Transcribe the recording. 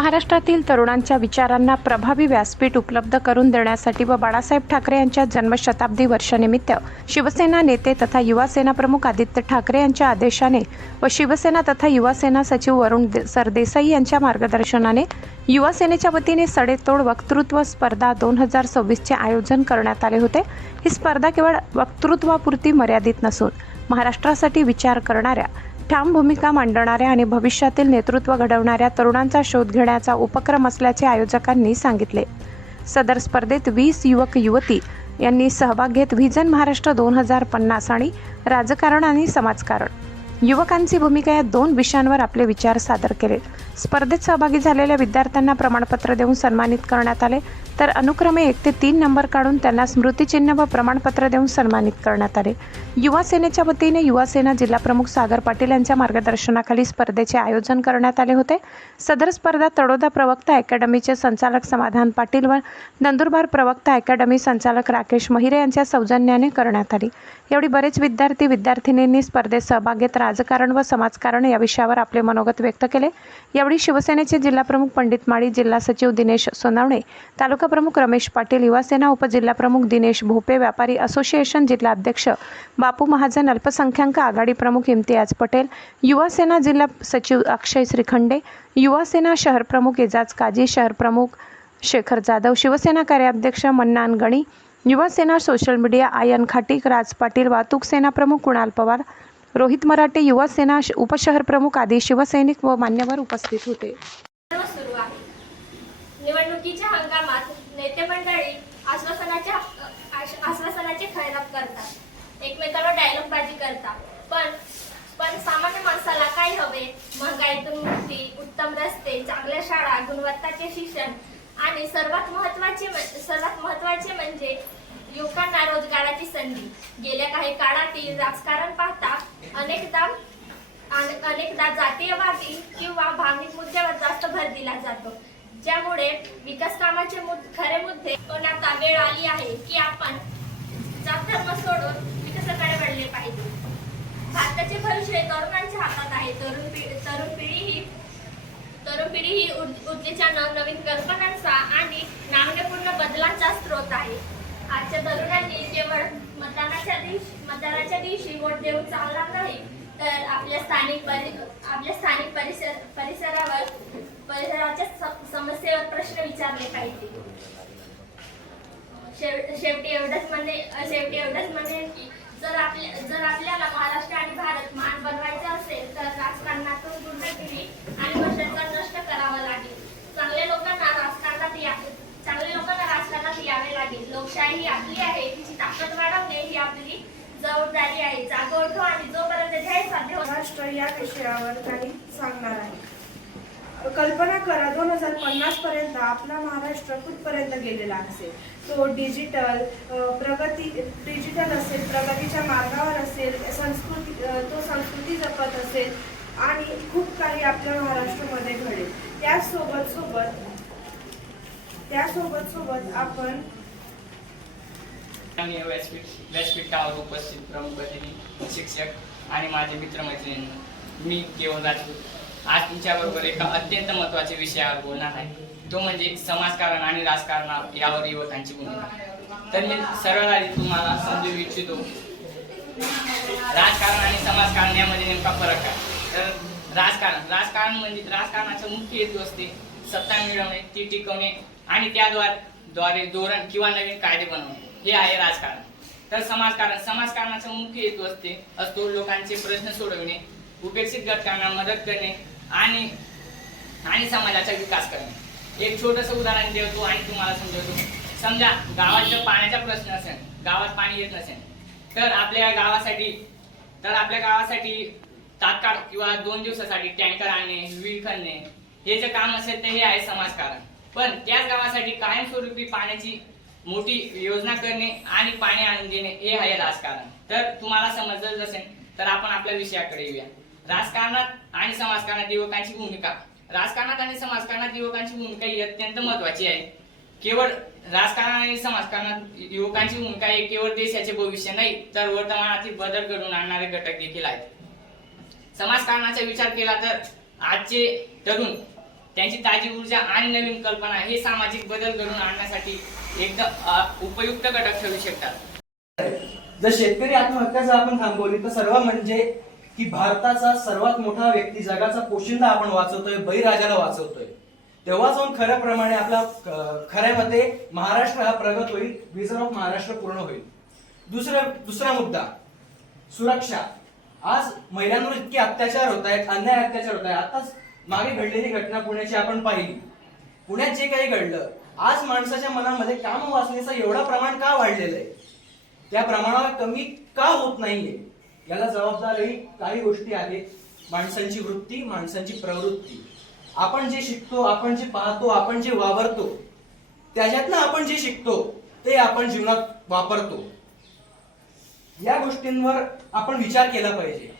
महाराष्ट्रातील तरुणांच्या विचारांना प्रभावी व्यासपीठ उपलब्ध करून देण्यासाठी व बाळासाहेब ठाकरे यांच्या जन्मशताब्दी वर्षानिमित्त शिवसेना नेते तथा युवा सेना प्रमुख आदित्य ठाकरे यांच्या आदेशाने व शिवसेना तथा युवा सेना सचिव वरुण सरदेसाई यांच्या मार्गदर्शनाने युवा सेनेच्या वतीने सडेतोड वक्तृत्व स्पर्धा 2026 चे आयोजन करण्यात आले होते। ही स्पर्धा केवळ वक्तृत्वापुरती मर्यादित नसून महाराष्ट्रासाठी विचार करणाऱ्या, ठाम भूमिका मांडणाऱ्या आणि भविष्यातील नेतृत्व घडवणाऱ्या तरुणांचा शोध घेण्याचा उपक्रम असल्याचे आयोजकांनी सांगितले। सदर स्पर्धेत 20 युवक युवती यांनी सहभाग घेत व्हिजन महाराष्ट्र 2050 आणि राजकारण आणि समाजकारण युवकांची भूमिका या 2 विषयांवर आपले विचार सादर केले। स्पर्धेत सहभागी झालेल्या विद्यार्थ्यांना प्रमाणपत्र देऊन सन्मानित करण्यात आले, तर अनुक्रमे 1 ते 3 नंबर काढून त्यांना स्मृतिचिन्ह व प्रमाणपत्र देऊन सन्मानित करण्यात आले। युवा सेनेच्या वतीने युवा सेना जिल्हा प्रमुख सागर पाटील यांच्या मार्गदर्शनाखाली स्पर्धेचे आयोजन करण्यात आले होते। सदर स्पर्धा तळोदा प्रवक्ता अकॅडमीचे संचालक समाधान पाटील व नंदुरबार प्रवक्ता अकॅडमी संचालक राकेश महिरे यांच्या सौजन्याने करण्यात आली। यावेळी बरेच विद्यार्थी-विद्यार्थिनींनी स्पर्धेत सहभाग घेत राजकारण व समाजकारण या विषयावर आपले मनोगत व्यक्त केले। यावेळी शिवसेनेचे जिल्हा प्रमुख पंडित माळी, जिल्हा सचिव दिनेश सोनवणे, तालुका प्रमुख रमेश पाटील, युवा सेना उपजिल्हा प्रमुख दिनेश भोपे, व्यापारी असोसिएशन जिल्हा अध्यक्ष बापू महाजन, अल्पसंख्याक आघाडी प्रमुख इम्तियाज पटेल, युवा सेना जिल्हा सचिव अक्षय श्रीखंडे, युवा सेना शहर प्रमुख एजाज काजी, शहर प्रमुख शेखर जाधव, शिवसेना कार्याध्यक्ष मन्नान गणी, युवा सेना सोशल मीडिया आयन खाटीक, राज पाटील, वाहतूक सेना प्रमुख कुणाल पवार, रोहित मराठे, युवा सेना उपशहर प्रमुख आदी शिवसैनिक व मान्यवर उपस्थित होते। सुरू आहे। निवडणुकीच्या हंगामात नेते मंडळी आश्वासनाचे खैरात करतात, एकमेकांवर डायलॉगबाजी करतात, पण सामान्य माणसाला काय हवे? महागाईतून मुक्ती, उत्तम रस्ते, चांगल्या शाळा, गुणवत्ताचे शिक्षण आणि सर्वात महत्त्वाचे म्हणजे युवकांना रोजगाराची संधी। गेल्या काही काळातील राजकारण पाहता अनेकदा जातीयवादी किंवा भावनिक मुद्द्यावर जास्त भर दिला जातो, ज्यामुळे विकास कामाचे खरे मुद्दे होण्याचा वेळ आली आहे की आपण जात धर्म सोडून विकासाकडे वळले पाहिजे। भारताचे भविष्य तरुणांच्या हातात आहे। तरुण पिढी ही ऊर्जेच्या नवनवीन कल्पनांचा आणि नाविन्यपूर्ण बदलांचा स्रोत आहे। आजच्या तरुणांनी केवळ मतदानाच्या दिवशी वोट देऊन चालणार नाही, तर आपल्या स्थानिक परिसराच्या समस्येवर प्रश्न विचारले पाहिजे। शेवटी एवढंच म्हणेन की जर आपल्याला महाराष्ट्र आणि भारत महान बनवायचे असेल तर राजकारणातून गुंडगिरी आणि भ्रष्टाचार नष्ट करावा लागेल। चांगल्या लोकांना राजकारणात यावे लागेल। लोकशाही ही आपली आहे, तिची ताकद वाढवणे ही आपली जबाबदारी आहे। जागा ओळखा आणि जोपर्यंत ध्येय साध्य होत महाराष्ट्र या विषयावर काही सांगणार आहे। कल्पना करा 2050 पर्यंत आपला महाराष्ट्र कुठपर्यंत गेलेला असेल? तो डिजिटल असेल, प्रगतीच्या मार्गावर असेल, संस्कृती जपत असेल आणि खूप काही आपल्या महाराष्ट्रामध्ये घडेल। त्यासोबत आपण व्यासपीठावर उपस्थित प्रमुख अतिथी, शिक्षक आणि माझे मित्रमैत्रिणी, मी केवळ राजपूत आज तुमच्याबरोबर एका अत्यंत महत्त्वाच्या विषयावर बोलणार आहे, तो म्हणजे समाजकारण आणि राजकारण यावर युवकांची भूमिका। तर मी सरळ तुम्हाला समजू इच्छितो, राजकारण आणि समाजकारण यामध्ये नेमका फरक आहे। तर राजकारण म्हणजे राजकारणाचा मुख्य हेतू असते सत्ता मिळवणे, ती टिकवणे आणि त्याद्वारे धोरण किंवा नवीन कायदे बनवणे, हे आहे राजकारण। तर समाजकारणाचा मुख्य हेतू असतो लोकांचे प्रश्न सोडवणे, उपेक्षित घटकांना मदत करणे आणि समाजाचा विकास करणे। एक छोटंसं उदाहरण देतो आणि तुम्हाला समजवतो। समजा गावात जर पाण्याचा प्रश्न असेल, गावात पाणी येत नसेल, तर आपल्या गावासाठी तात्काळ किंवा 2 दिवसासाठी टँकर आणणे, विहीर खणणे, हे जे काम असेल ते हे आहे समाजकारण। पण त्याच गावासाठी कायमस्वरूपी पाण्याची मोठी योजना करणे आणि पाणी आणून देणे हे आहे राजकारण। तर तुम्हाला समजलं असेल तर आपण आपल्या विषयाकडे येऊया। राजकारणात आणि समाजकारणात युवकांची भूमिका ही अत्यंत महत्त्वाची आहे। केवळ राजकारण आणि समाजकारणात युवकांची भूमिका ही केवळ देशाचे भविष्य नाही, तर वर्तमानातील बदल घडवून आणणारे घटक देखील आहेत। समाजकारणाचा विचार केला तर आजचे तरुण त्यांची ताजी ऊर्जा आणि नवीन कल्पना हे सामाजिक बदल घडवून आणण्यासाठी एकदम उपयुक्त घटक ठरू शकतात. जर शेतकरी आत्महत्या आपण थांबवली तर सर्व म्हणजे की भारताचा सर्वात मोठा व्यक्ती, जगाचा पोशिंदा आपण वाचवतोय, बळीराजाला वाचवतोय. तेव्हा जाऊन खऱ्या प्रमाणे आपला खऱ्या मते महाराष्ट्र हा प्रगत होईल, विजन ऑफ महाराष्ट्र पूर्ण होईल. दुसरा मुद्दा, सुरक्षा. आज महिलांवर इतके अत्याचार होत आहेत, अन्याय अत्याचार होत आहे. आताच मागे घडलेली घटना पुण्याची आपण पाहिली. पुण्यात जे काही घडलं, आज माणसाच्या मनामध्ये काम वासनेचं एवढं प्रमाण का वाढलेलं आहे, त्या प्रमाणाला कमी का होत नाहीये, याला जबाबदारी काही गोष्टी आहेत. माणसांची वृत्ती, माणसांची प्रवृत्ती. आपण जे शिकतो, आपण जे पाहतो, आपण जे वावरतो, त्याच्यातनं आपण जे शिकतो ते आपण जीवनात वापरतो. या गोष्टींवर आपण विचार केला पाहिजे.